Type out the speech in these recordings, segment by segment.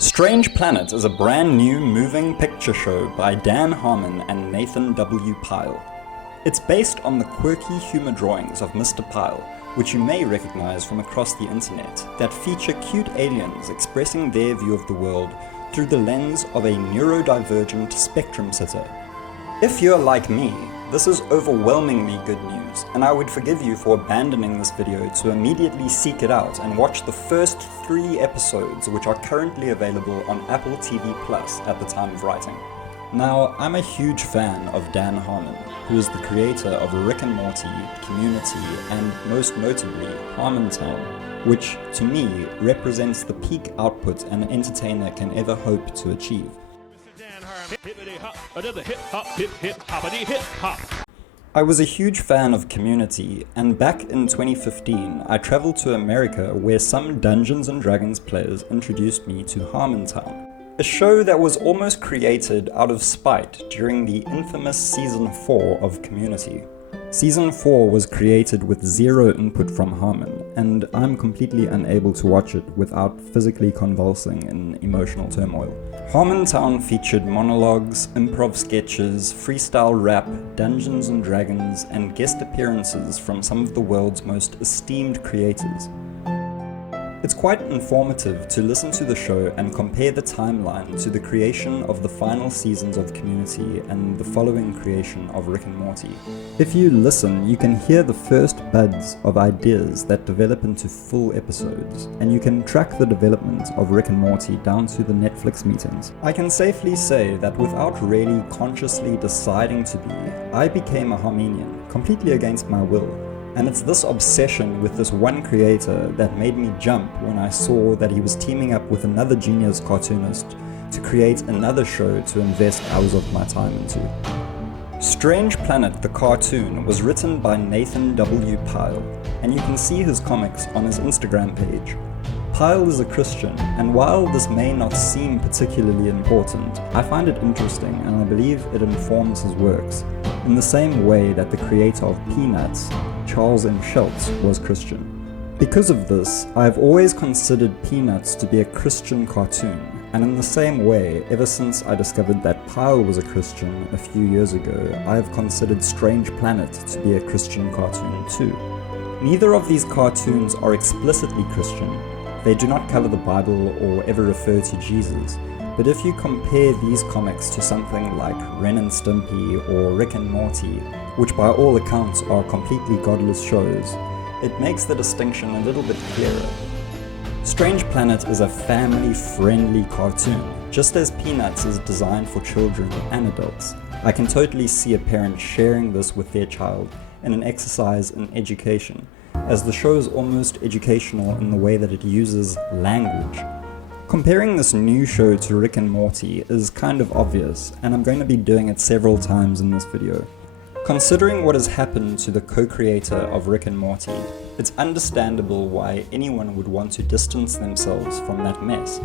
Strange Planet is a brand new moving picture show by Dan Harmon and Nathan W. Pyle. It's based on the quirky humor drawings of Mr. Pyle, which you may recognize from across the internet, that feature cute aliens expressing their view of the world through the lens of a neurodivergent spectrum sitter. If you're like me, this is overwhelmingly good news, and I would forgive you for abandoning this video to immediately seek it out and watch the first 3 episodes, which are currently available on Apple TV Plus at the time of writing. Now, I'm a huge fan of Dan Harmon, who is the creator of Rick and Morty, Community, and most notably, Harmontown, which, to me, represents the peak output an entertainer can ever hope to achieve. I was a huge fan of Community, and back in 2015, I traveled to America where some Dungeons & Dragons players introduced me to Harmontown, a show that was almost created out of spite during the infamous Season 4 of Community. Season 4 was created with zero input from Harmon, and I'm completely unable to watch it without physically convulsing in emotional turmoil. Harmontown featured monologues, improv sketches, freestyle rap, Dungeons & Dragons, and guest appearances from some of the world's most esteemed creators. It's quite informative to listen to the show and compare the timeline to the creation of the final seasons of Community and the following creation of Rick and Morty. If you listen, you can hear the first buds of ideas that develop into full episodes, and you can track the development of Rick and Morty down to the Netflix meetings. I can safely say that without really consciously deciding to be, I became a Harmonian, completely against my will. And it's this obsession with this one creator that made me jump when I saw that he was teaming up with another genius cartoonist to create another show to invest hours of my time into. Strange Planet the cartoon was written by Nathan W. Pyle, and you can see his comics on his Instagram page. Pyle is a Christian, and while this may not seem particularly important, I find it interesting and I believe it informs his works, in the same way that the creator of Peanuts, Charles M. Schulz, was Christian. Because of this, I have always considered Peanuts to be a Christian cartoon, and in the same way, ever since I discovered that Pyle was a Christian a few years ago, I have considered Strange Planet to be a Christian cartoon too. Neither of these cartoons are explicitly Christian. They do not cover the Bible or ever refer to Jesus, but if you compare these comics to something like Ren and Stimpy or Rick and Morty, which by all accounts are completely godless shows, it makes the distinction a little bit clearer. Strange Planet is a family-friendly cartoon, just as Peanuts is designed for children and adults. I can totally see a parent sharing this with their child in an exercise in education, as the show is almost educational in the way that it uses language. Comparing this new show to Rick and Morty is kind of obvious, and I'm going to be doing it several times in this video. Considering what has happened to the co-creator of Rick and Morty, it's understandable why anyone would want to distance themselves from that mess.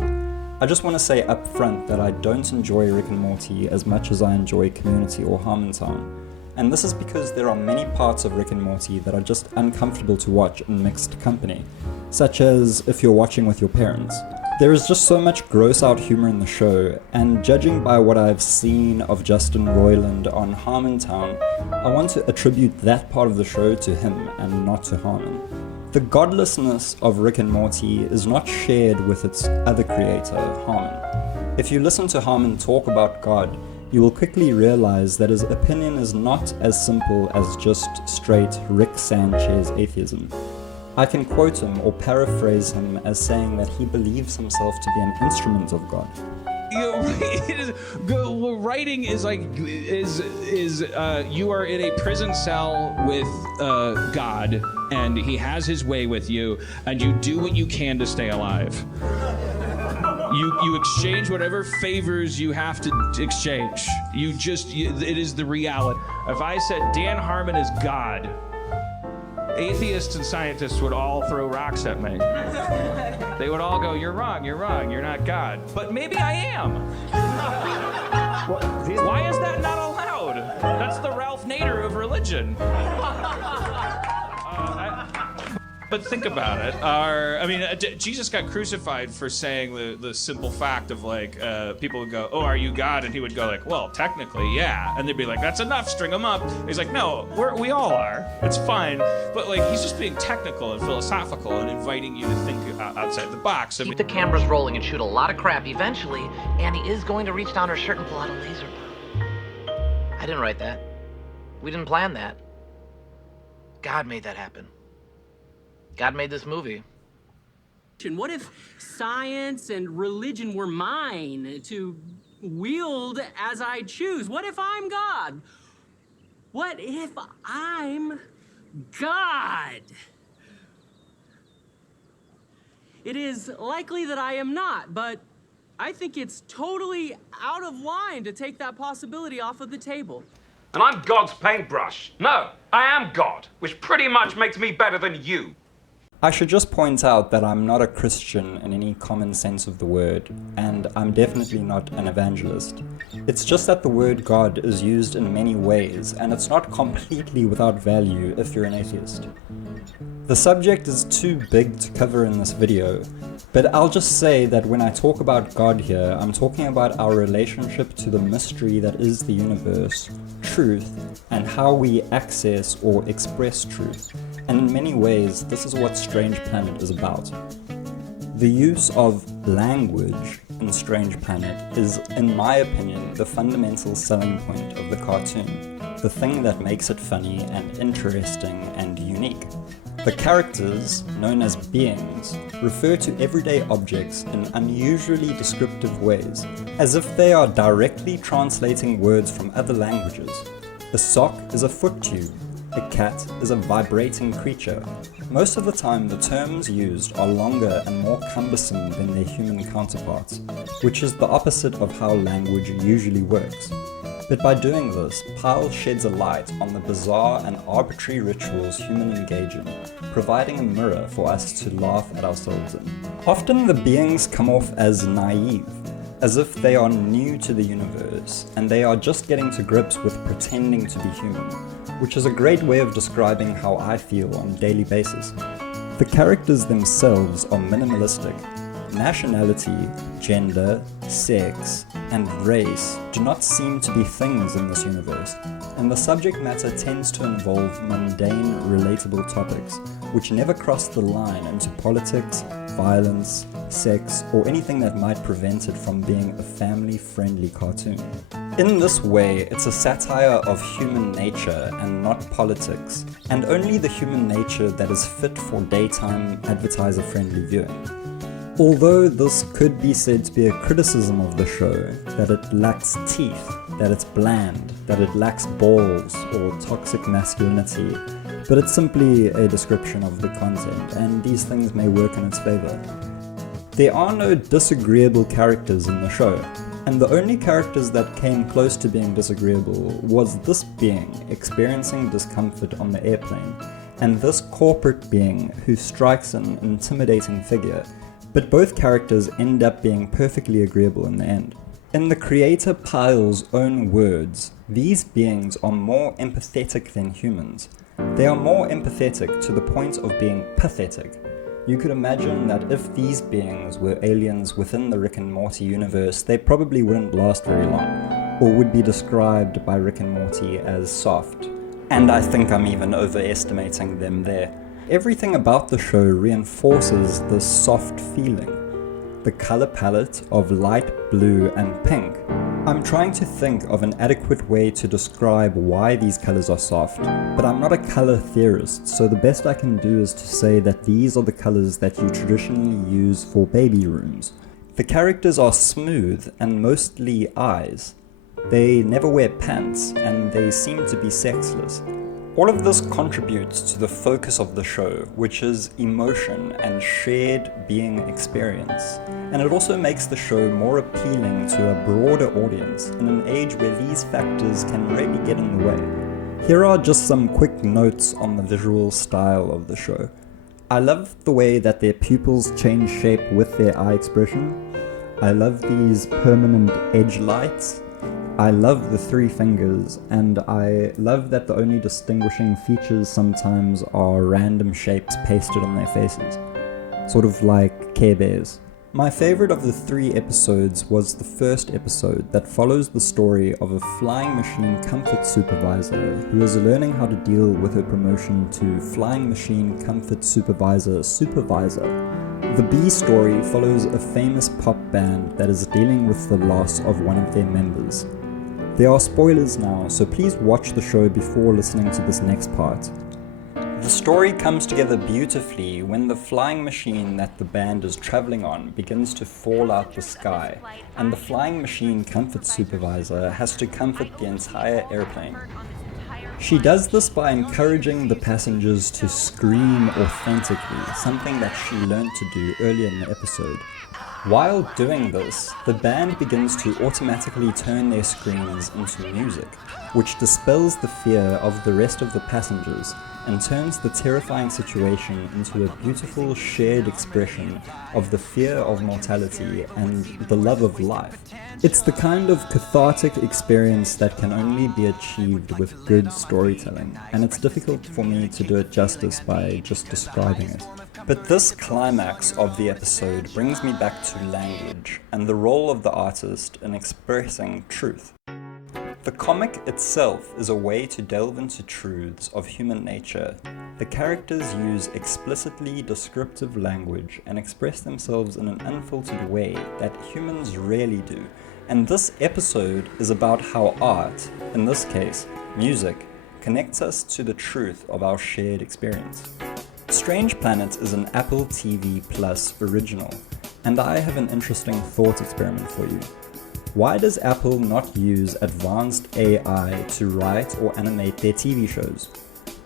I just want to say up front that I don't enjoy Rick and Morty as much as I enjoy Community or Harmontown. And this is because there are many parts of Rick and Morty that are just uncomfortable to watch in mixed company, such as if you're watching with your parents. There is just so much gross out humor in the show, and judging by what I've seen of Justin Roiland on Harmontown, I want to attribute that part of the show to him and not to Harmon. The godlessness of Rick and Morty is not shared with its other creator, Harmon. If you listen to Harmon talk about God, you will quickly realize that his opinion is not as simple as just straight Rick Sanchez atheism. I can quote him or paraphrase him as saying that he believes himself to be an instrument of God. Writing is like you are in a prison cell with God, and he has his way with you, and you do what you can to stay alive. You exchange whatever favors you have to exchange. It is the reality. If I said Dan Harmon is God, atheists and scientists would all throw rocks at me. They would all go, you're wrong, you're not God. But maybe I am. Why is that not allowed? That's the Ralph Nader of religion. But think about it. Jesus got crucified for saying the simple fact of like, people would go, "Oh, are you God?" And he would go like, "Well, technically, yeah." And they'd be like, "That's enough. String them up." He's like, "No, we all are. It's fine." But like, he's just being technical and philosophical and inviting you to think outside the box. Keep the cameras rolling and shoot a lot of crap. Eventually, Annie is going to reach down her shirt and pull out a laser pointer. I didn't write that. We didn't plan that. God made that happen. God made this movie. What if science and religion were mine to wield as I choose? What if I'm God? What if I'm God? It is likely that I am not, but I think it's totally out of line to take that possibility off of the table. And I'm God's paintbrush. No, I am God, which pretty much makes me better than you. I should just point out that I'm not a Christian in any common sense of the word, and I'm definitely not an evangelist. It's just that the word God is used in many ways, and it's not completely without value if you're an atheist. The subject is too big to cover in this video, but I'll just say that when I talk about God here, I'm talking about our relationship to the mystery that is the universe, truth, and how we access or express truth. And in many ways, this is what Strange Planet is about. The use of language in Strange Planet is, in my opinion, the fundamental selling point of the cartoon, the thing that makes it funny and interesting and unique. The characters, known as beings, refer to everyday objects in unusually descriptive ways, as if they are directly translating words from other languages. A sock is a foot tube. A cat is a vibrating creature. Most of the time, the terms used are longer and more cumbersome than their human counterparts, which is the opposite of how language usually works. But by doing this, Pyle sheds a light on the bizarre and arbitrary rituals humans engage in, providing a mirror for us to laugh at ourselves in. Often the beings come off as naive, as if they are new to the universe, and they are just getting to grips with pretending to be human, which is a great way of describing how I feel on a daily basis. The characters themselves are minimalistic. Nationality, gender, sex, and race do not seem to be things in this universe, and the subject matter tends to involve mundane, relatable topics, which never cross the line into politics, violence, sex, or anything that might prevent it from being a family-friendly cartoon. In this way, it's a satire of human nature and not politics, and only the human nature that is fit for daytime, advertiser-friendly viewing. Although this could be said to be a criticism of the show, that it lacks teeth, that it's bland, that it lacks balls or toxic masculinity, but it's simply a description of the content, and these things may work in its favor. There are no disagreeable characters in the show, and the only characters that came close to being disagreeable was this being experiencing discomfort on the airplane, and this corporate being who strikes an intimidating figure, but both characters end up being perfectly agreeable in the end. In the creator Pyle's own words, these beings are more empathetic than humans. They are more empathetic to the point of being pathetic. You could imagine that if these beings were aliens within the Rick and Morty universe, they probably wouldn't last very long, or would be described by Rick and Morty as soft. And I think I'm even overestimating them there. Everything about the show reinforces this soft feeling. The color palette of light blue and pink. I'm trying to think of an adequate way to describe why these colors are soft, but I'm not a color theorist, so the best I can do is to say that these are the colors that you traditionally use for baby rooms. The characters are smooth and mostly eyes. They never wear pants, and they seem to be sexless. All of this contributes to the focus of the show, which is emotion and shared being experience. And it also makes the show more appealing to a broader audience in an age where these factors can really get in the way. Here are just some quick notes on the visual style of the show. I love the way that their pupils change shape with their eye expression. I love these permanent edge lights. I love the three fingers, and I love that the only distinguishing features sometimes are random shapes pasted on their faces, sort of like Care Bears. My favorite of the 3 episodes was the first episode that follows the story of a flying machine comfort supervisor who is learning how to deal with her promotion to flying machine comfort supervisor. The B story follows a famous pop band that is dealing with the loss of one of their members. There are spoilers now, so please watch the show before listening to this next part. The story comes together beautifully when the flying machine that the band is traveling on begins to fall out the sky, and the flying machine comfort supervisor has to comfort the entire airplane. She does this by encouraging the passengers to scream authentically, something that she learned to do earlier in the episode. While doing this, the band begins to automatically turn their screams into music, which dispels the fear of the rest of the passengers and turns the terrifying situation into a beautiful shared expression of the fear of mortality and the love of life. It's the kind of cathartic experience that can only be achieved with good storytelling, and it's difficult for me to do it justice by just describing it. But this climax of the episode brings me back to language and the role of the artist in expressing truth. The comic itself is a way to delve into truths of human nature. The characters use explicitly descriptive language and express themselves in an unfiltered way that humans rarely do. And this episode is about how art, in this case, music, connects us to the truth of our shared experience. Strange Planet is an Apple TV Plus original, and I have an interesting thought experiment for you. Why does Apple not use advanced AI to write or animate their TV shows?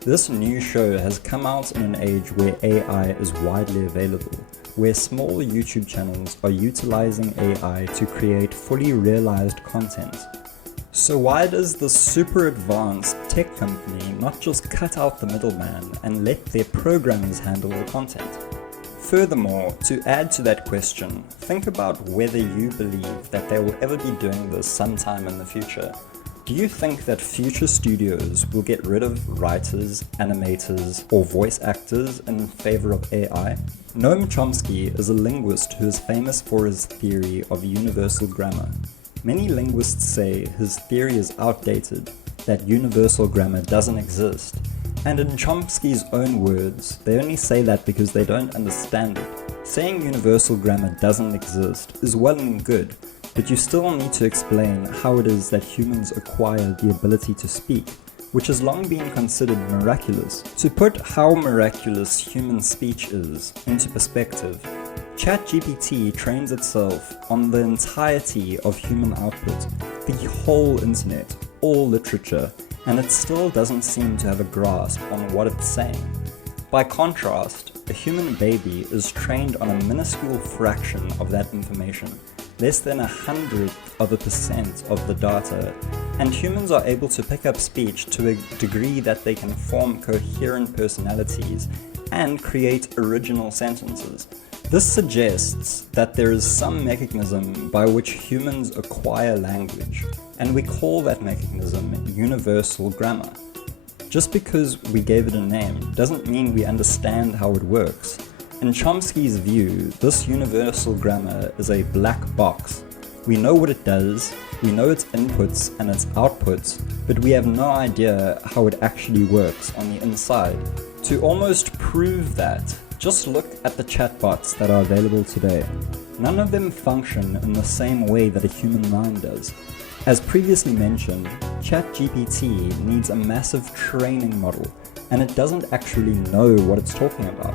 This new show has come out in an age where AI is widely available, where small YouTube channels are utilizing AI to create fully realized content. So why does this super advanced tech company not just cut out the middleman and let their programmers handle the content? Furthermore, to add to that question, think about whether you believe that they will ever be doing this sometime in the future. Do you think that future studios will get rid of writers, animators, or voice actors in favor of AI? Noam Chomsky is a linguist who is famous for his theory of universal grammar. Many linguists say his theory is outdated, that universal grammar doesn't exist. And in Chomsky's own words, they only say that because they don't understand it. Saying universal grammar doesn't exist is well and good, but you still need to explain how it is that humans acquire the ability to speak, which has long been considered miraculous. To put how miraculous human speech is into perspective, ChatGPT trains itself on the entirety of human output, the whole internet, all literature, and it still doesn't seem to have a grasp on what it's saying. By contrast, a human baby is trained on a minuscule fraction of that information, less than 100% of the data, and humans are able to pick up speech to a degree that they can form coherent personalities and create original sentences. This suggests that there is some mechanism by which humans acquire language, and we call that mechanism universal grammar. Just because we gave it a name doesn't mean we understand how it works. In Chomsky's view, this universal grammar is a black box. We know what it does, we know its inputs and its outputs, but we have no idea how it actually works on the inside. To almost prove that, just look at the chatbots that are available today. None of them function in the same way that a human mind does. As previously mentioned, ChatGPT needs a massive training model, and it doesn't actually know what it's talking about.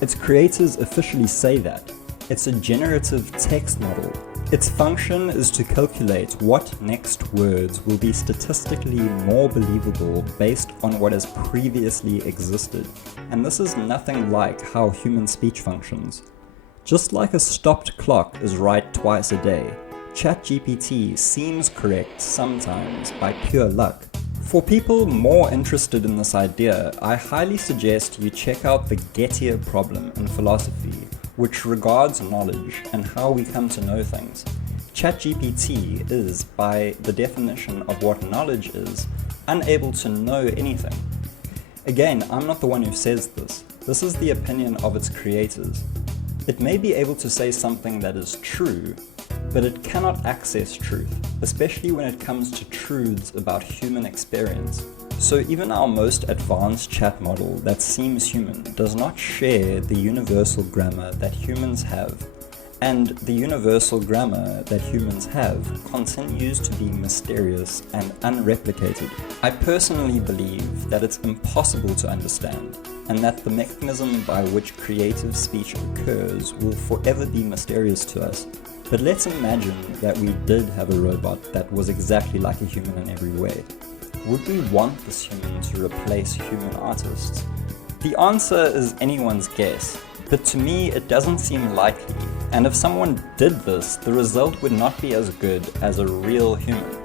Its creators officially say that. It's a generative text model. Its function is to calculate what next words will be statistically more believable based on what has previously existed. And this is nothing like how human speech functions. Just like a stopped clock is right twice a day, ChatGPT seems correct sometimes by pure luck. For people more interested in this idea, I highly suggest you check out the Gettier problem in philosophy, which regards knowledge and how we come to know things. ChatGPT is, by the definition of what knowledge is, unable to know anything. Again, I'm not the one who says this. This is the opinion of its creators. It may be able to say something that is true, but it cannot access truth, especially when it comes to truths about human experience. So even our most advanced chat model that seems human does not share the universal grammar that humans have, and the universal grammar that humans have continues to be mysterious and unreplicated. I personally believe that it's impossible to understand, and that the mechanism by which creative speech occurs will forever be mysterious to us. But let's imagine that we did have a robot that was exactly like a human in every way. Would we want this human to replace human artists? The answer is anyone's guess, but to me it doesn't seem likely, and if someone did this, the result would not be as good as a real human.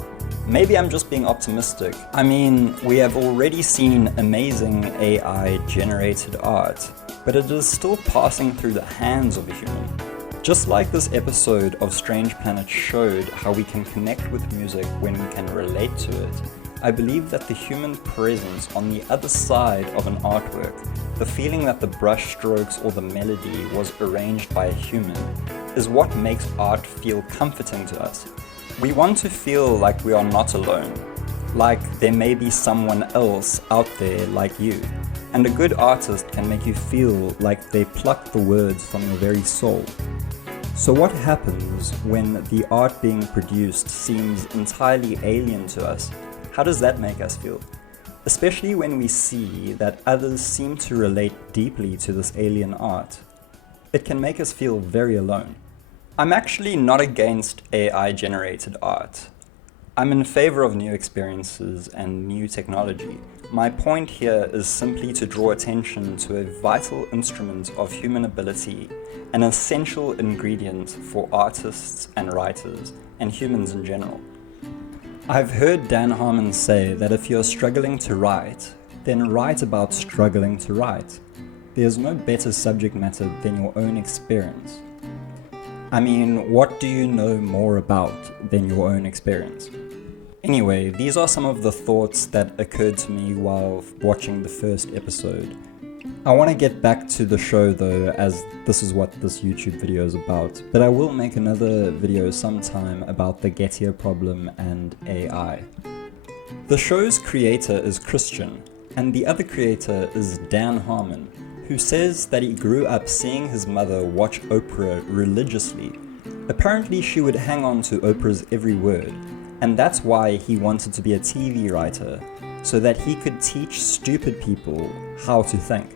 Maybe I'm just being optimistic. I mean, we have already seen amazing AI-generated art, but it is still passing through the hands of a human. Just like this episode of Strange Planet showed how we can connect with music when we can relate to it, I believe that the human presence on the other side of an artwork, the feeling that the brush strokes or the melody was arranged by a human, is what makes art feel comforting to us. We want to feel like we are not alone, like there may be someone else out there like you, and a good artist can make you feel like they pluck the words from your very soul. So what happens when the art being produced seems entirely alien to us? How does that make us feel? Especially when we see that others seem to relate deeply to this alien art. It can make us feel very alone. I'm actually not against AI-generated art. I'm in favor of new experiences and new technology. My point here is simply to draw attention to a vital instrument of human ability, an essential ingredient for artists and writers, and humans in general. I've heard Dan Harmon say that if you're struggling to write, then write about struggling to write. There's no better subject matter than your own experience. I mean, what do you know more about than your own experience? Anyway, these are some of the thoughts that occurred to me while watching the first episode. I want to get back to the show though, as this is what this YouTube video is about, but I will make another video sometime about the Gettier problem and AI. The show's creator is Christian, and the other creator is Dan Harmon, who says that he grew up seeing his mother watch Oprah religiously. Apparently she would hang on to Oprah's every word, and that's why he wanted to be a TV writer, so that he could teach stupid people how to think.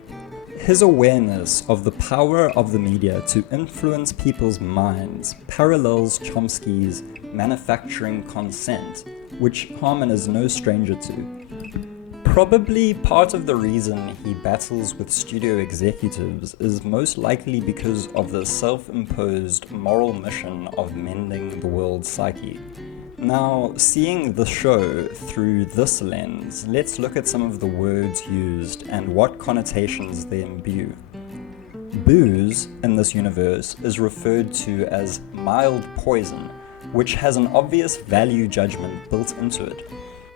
His awareness of the power of the media to influence people's minds parallels Chomsky's manufacturing consent, which Harmon is no stranger to. Probably part of the reason he battles with studio executives is most likely because of the self-imposed moral mission of mending the world's psyche. Now, seeing the show through this lens, let's look at some of the words used and what connotations they imbue. Booze, in this universe, is referred to as mild poison, which has an obvious value judgment built into it.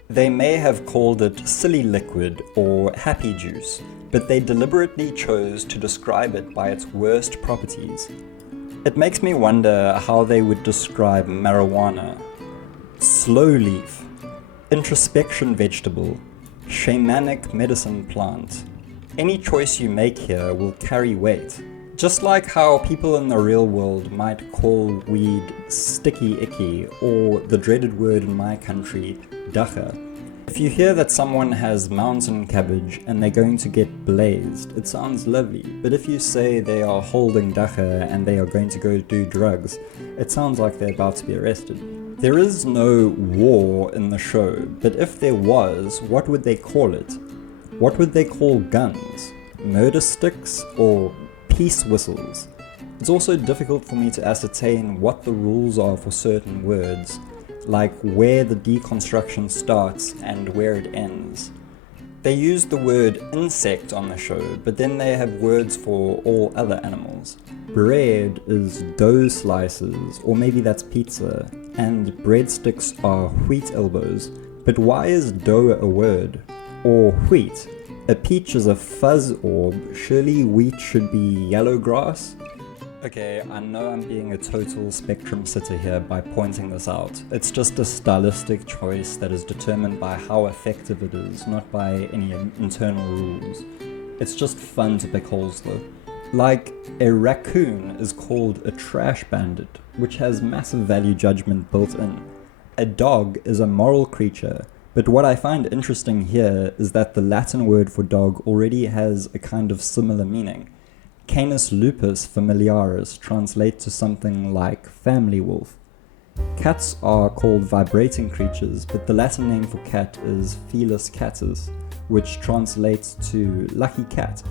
They may have called it silly liquid or happy juice, but they deliberately chose to describe it by its worst properties. It makes me wonder how they would describe marijuana. Slow leaf, introspection vegetable, shamanic medicine plant. Any choice you make here will carry weight. Just like how people in the real world might call weed sticky icky, or the dreaded word in my country, dacha. If you hear that someone has mountain cabbage and they're going to get blazed, it sounds lovely. But if you say they are holding dacha and they are going to go do drugs, it sounds like they're about to be arrested. There is no war in the show, but if there was, what would they call it? What would they call guns? Murder sticks or peace whistles? It's also difficult for me to ascertain what the rules are for certain words, like where the deconstruction starts and where it ends. They use the word insect on the show, but then they have words for all other animals. Bread is dough slices, or maybe that's pizza. and breadsticks are wheat elbows. But why is dough a word? Or wheat? A peach is a fuzz orb, surely wheat should be yellow grass? Okay, I know I'm being a total spectrum sitter here by pointing this out. It's just a stylistic choice that is determined by how effective it is, not by any internal rules. It's just fun to pick holes though. Like, a raccoon is called a trash bandit, which has massive value judgment built in. A dog is a moral creature, but what I find interesting here is that the Latin word for dog already has a kind of similar meaning. Canis lupus familiaris translates to something like family wolf. Cats are called vibrating creatures, but the Latin name for cat is Felis catus, which translates to lucky cat.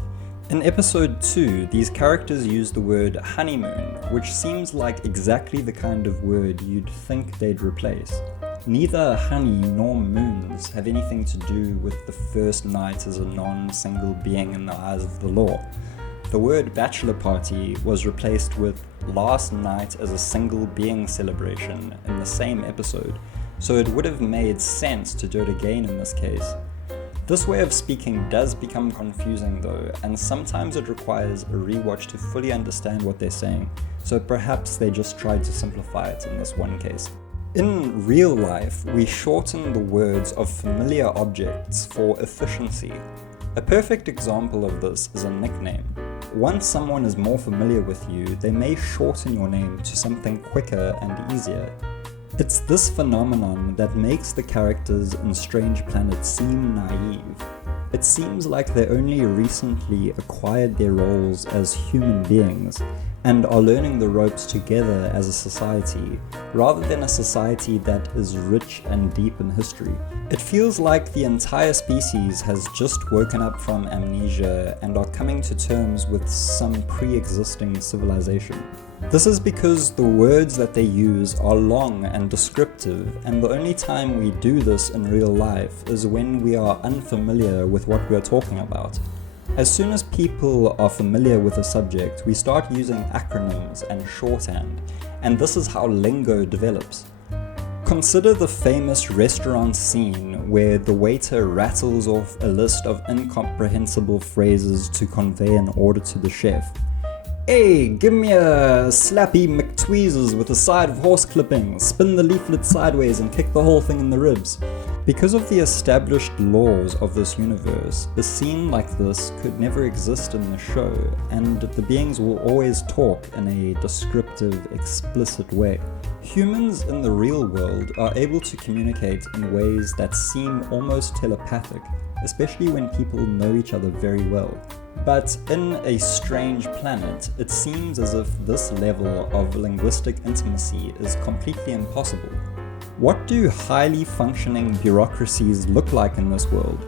In episode 2, these characters use the word honeymoon, which seems like exactly the kind of word you'd think they'd replace. Neither honey nor moons have anything to do with the first night as a non-single being in the eyes of the law. The word bachelor party was replaced with last night as a single being celebration in the same episode, so it would have made sense to do it again in this case. This way of speaking does become confusing though, and sometimes it requires a rewatch to fully understand what they're saying, so perhaps they just tried to simplify it in this one case. In real life, we shorten the words of familiar objects for efficiency. A perfect example of this is a nickname. Once someone is more familiar with you, they may shorten your name to something quicker and easier. It's this phenomenon that makes the characters in Strange Planet seem naive. It seems like they only recently acquired their roles as human beings and are learning the ropes together as a society, rather than a society that is rich and deep in history. It feels like the entire species has just woken up from amnesia and are coming to terms with some pre-existing civilization. This is because the words that they use are long and descriptive, and the only time we do this in real life is when we are unfamiliar with what we are talking about. As soon as people are familiar with a subject, we start using acronyms and shorthand, and this is how lingo develops. Consider the famous restaurant scene where the waiter rattles off a list of incomprehensible phrases to convey an order to the chef. Hey, give me a slappy McTweezers with a side of horse clippings, spin the leaflet sideways and kick the whole thing in the ribs. Because of the established laws of this universe, a scene like this could never exist in the show, and the beings will always talk in a descriptive, explicit way. Humans in the real world are able to communicate in ways that seem almost telepathic, especially when people know each other very well. But in A Strange Planet, it seems as if this level of linguistic intimacy is completely impossible. What do highly functioning bureaucracies look like in this world?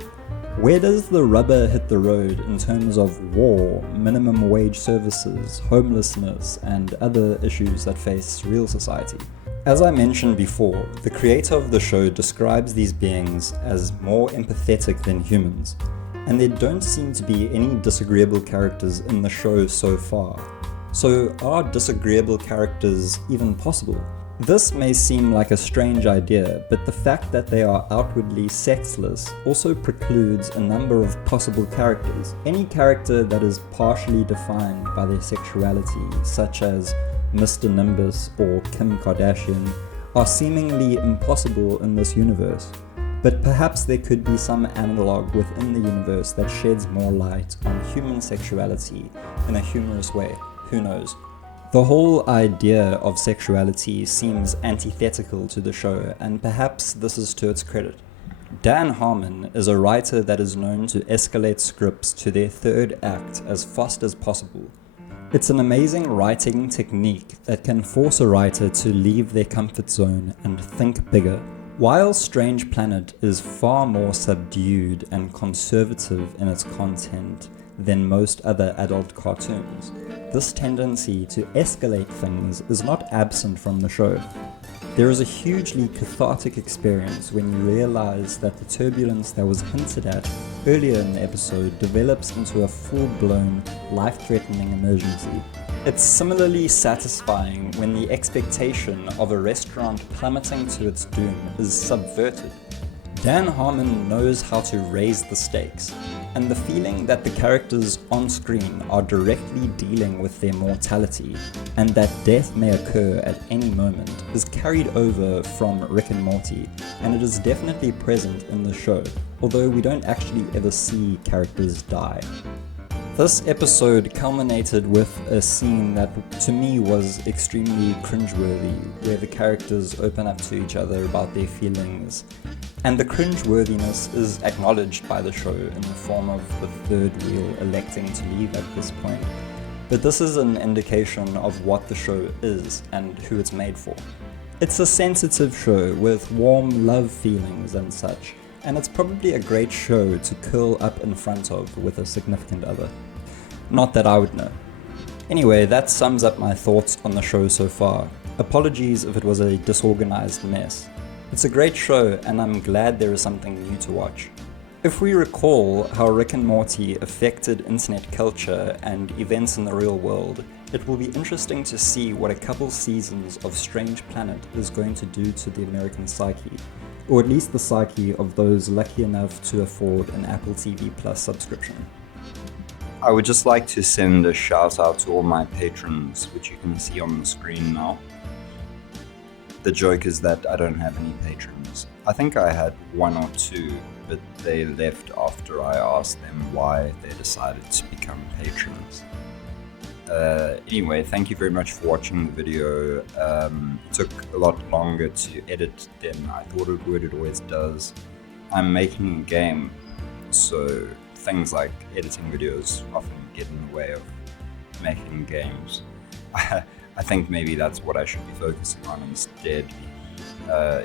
Where does the rubber hit the road in terms of war, minimum wage services, homelessness, and other issues that face real society? As I mentioned before, the creator of the show describes these beings as more empathetic than humans, and there don't seem to be any disagreeable characters in the show so far. So are disagreeable characters even possible? This may seem like a strange idea, but the fact that they are outwardly sexless also precludes a number of possible characters. Any character that is partially defined by their sexuality, such as Mr. Nimbus or Kim Kardashian, are seemingly impossible in this universe. But perhaps there could be some analog within the universe that sheds more light on human sexuality in a humorous way. Who knows? The whole idea of sexuality seems antithetical to the show, and perhaps this is to its credit. Dan Harmon is a writer that is known to escalate scripts to their third act as fast as possible. It's an amazing writing technique that can force a writer to leave their comfort zone and think bigger. While Strange Planet is far more subdued and conservative in its content than most other adult cartoons, this tendency to escalate things is not absent from the show. There is a hugely cathartic experience when you realize that the turbulence that was hinted at earlier in the episode develops into a full-blown, life-threatening emergency. It's similarly satisfying when the expectation of a restaurant plummeting to its doom is subverted. Dan Harmon knows how to raise the stakes, and the feeling that the characters on screen are directly dealing with their mortality, and that death may occur at any moment, is carried over from Rick and Morty, and it is definitely present in the show, although we don't actually ever see characters die. This episode culminated with a scene that to me was extremely cringeworthy, where the characters open up to each other about their feelings, and the cringeworthiness is acknowledged by the show in the form of the third wheel electing to leave at this point. But this is an indication of what the show is and who it's made for. It's a sensitive show with warm love feelings and such, and it's probably a great show to curl up in front of with a significant other. Not that I would know. Anyway, that sums up my thoughts on the show so far. Apologies if it was a disorganized mess. It's a great show, and I'm glad there is something new to watch. If we recall how Rick and Morty affected internet culture and events in the real world, it will be interesting to see what a couple seasons of Strange Planet is going to do to the American psyche, or at least the psyche of those lucky enough to afford an Apple TV Plus subscription. I would just like to send a shout out to all my patrons, which you can see on the screen now. The joke is that I don't have any patrons. I think I had one or two, but they left after I asked them why they decided to become patrons. Anyway, thank you very much for watching the video. It took a lot longer to edit than I thought it would, it always does. I'm making a game, so things like editing videos often get in the way of making games. I think maybe that's what I should be focusing on instead.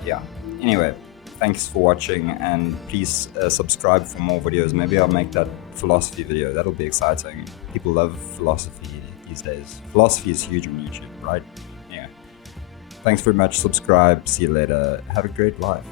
Yeah. Anyway, thanks for watching, and please subscribe for more videos. Maybe I'll make that philosophy video. That'll be exciting. People love philosophy these days. Philosophy is huge on YouTube, right? Yeah. Thanks very much. Subscribe. See you later. Have a great life.